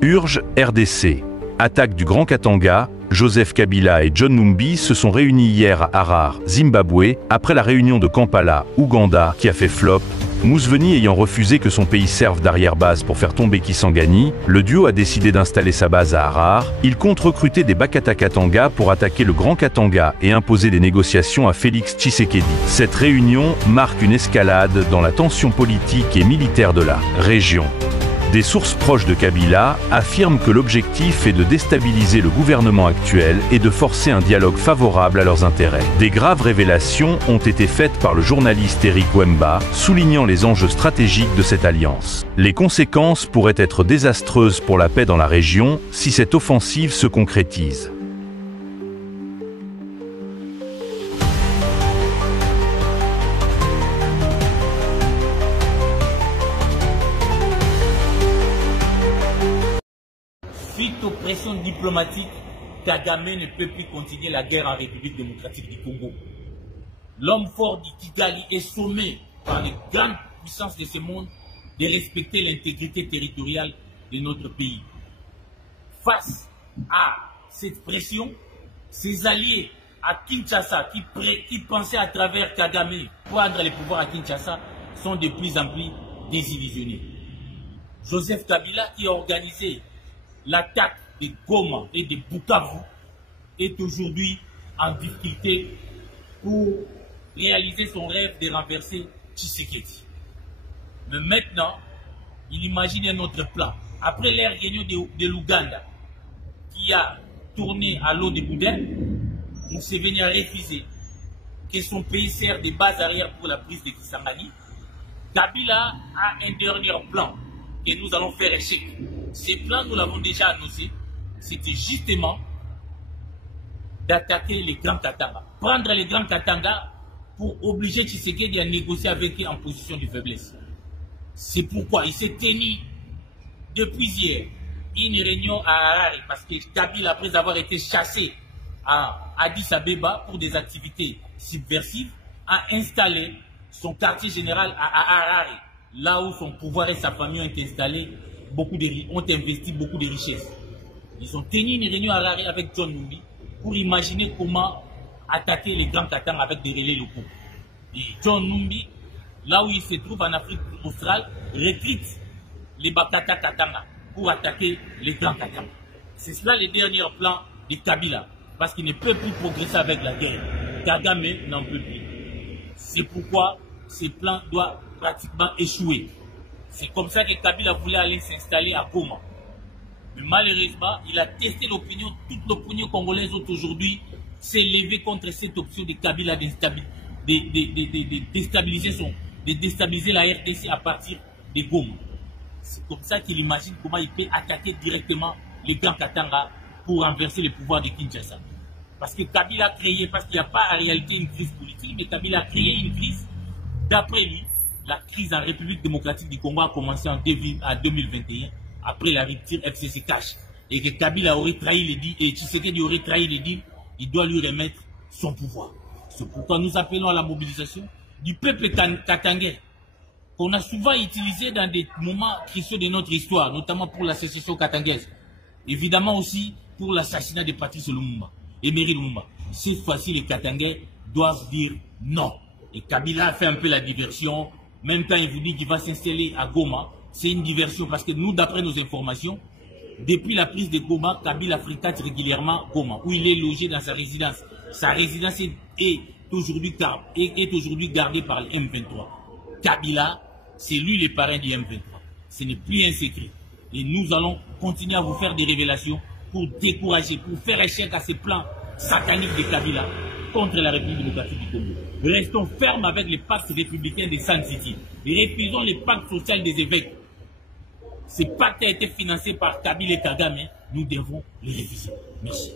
Urge, RDC. Attaque du Grand Katanga, Joseph Kabila et John Numbi se sont réunis hier à Harare, Zimbabwe, après la réunion de Kampala, Ouganda, qui a fait flop. Museveni ayant refusé que son pays serve d'arrière-base pour faire tomber Kisangani, le duo a décidé d'installer sa base à Harare. Il compte recruter des Bakata Katanga pour attaquer le Grand Katanga et imposer des négociations à Félix Tshisekedi. Cette réunion marque une escalade dans la tension politique et militaire de la région. Des sources proches de Kabila affirment que l'objectif est de déstabiliser le gouvernement actuel et de forcer un dialogue favorable à leurs intérêts. Des graves révélations ont été faites par le journaliste Eric Wemba, soulignant les enjeux stratégiques de cette alliance. Les conséquences pourraient être désastreuses pour la paix dans la région si cette offensive se concrétise. Suite aux pressions diplomatiques, Kagame ne peut plus continuer la guerre en République démocratique du Congo. L'homme fort du Kigali est sommé par les grandes puissances de ce monde de respecter l'intégrité territoriale de notre pays. Face à cette pression, ses alliés à Kinshasa, qui pensaient à travers Kagame prendre les pouvoirs à Kinshasa, sont de plus en plus désillusionnés. Joseph Kabila, qui a organisé l'attaque de Goma et de Bukavu, est aujourd'hui en difficulté pour réaliser son rêve de renverser Tshisekedi. Mais maintenant, il imagine un autre plan. Après l'ère réunion de l'Ouganda, qui a tourné à l'eau de boudin, Museveni a refusé que son pays sert de base arrière pour la prise de Kisangani. Kabila a un dernier plan que nous allons faire échec. Ces plans, nous l'avons déjà annoncé, c'était justement d'attaquer les Grands Katanga. Prendre les Grands Katanga pour obliger Tshisekedi à négocier avec eux en position de faiblesse. C'est pourquoi il s'est tenu depuis hier une réunion à Harare, parce que Kabila, après avoir été chassé à Addis Abeba pour des activités subversives, a installé son quartier général à Harare, là où son pouvoir et sa famille ont installé ont investi beaucoup de richesses. Ils ont tenu une réunion à Harare avec John Numbi pour imaginer comment attaquer les Grands Katanga avec des relais locaux. Et John Numbi, là où il se trouve en Afrique australe, recrute les Bakata Katanga pour attaquer les Grands Katanga. C'est cela le dernier plan de Kabila, parce qu'il ne peut plus progresser avec la guerre. Kagame n'en peut plus. C'est pourquoi ce plan doit pratiquement échouer. C'est comme ça que Kabila voulait aller s'installer à Goma. Mais malheureusement, il a testé l'opinion. Toute l'opinion congolaise aujourd'hui s'est levée contre cette option de Kabila de déstabiliser la RDC à partir de Goma. C'est comme ça qu'il imagine comment il peut attaquer directement les Grands Katanga pour renverser le pouvoir de Kinshasa. Parce que Kabila a créé, parce qu'il n'y a pas en réalité une crise politique, mais Kabila a créé une crise. D'après lui, la crise en République démocratique du Congo a commencé en 2021, après la rupture FCC-Cash. Et que Kabila aurait trahi les dits, et Tshisekedi aurait trahi les dits, il doit lui remettre son pouvoir. C'est pourquoi nous appelons à la mobilisation du peuple katangais, qu'on a souvent utilisé dans des moments cruciaux de notre histoire, notamment pour la sécession katangaise. Évidemment aussi pour l'assassinat de Patrice Lumumba et Emery Lumumba. Cette fois-ci, les Katangais doivent dire non. Et Kabila a fait un peu la diversion. Même quand il vous dit qu'il va s'installer à Goma, c'est une diversion parce que nous, d'après nos informations, depuis la prise de Goma, Kabila fréquente régulièrement Goma, où il est logé dans sa résidence. Sa résidence est aujourd'hui gardée par le M23. Kabila, c'est lui le parrain du M23. Ce n'est plus un secret. Et nous allons continuer à vous faire des révélations pour décourager, pour faire échec à ces plans sataniques de Kabila contre la République démocratique du Congo. Restons fermes avec les pactes républicains de Sun City. Refusons les pactes sociaux des évêques. Ces pactes ont été financés par Kabila et Kagame. Nous devons les refuser. Merci.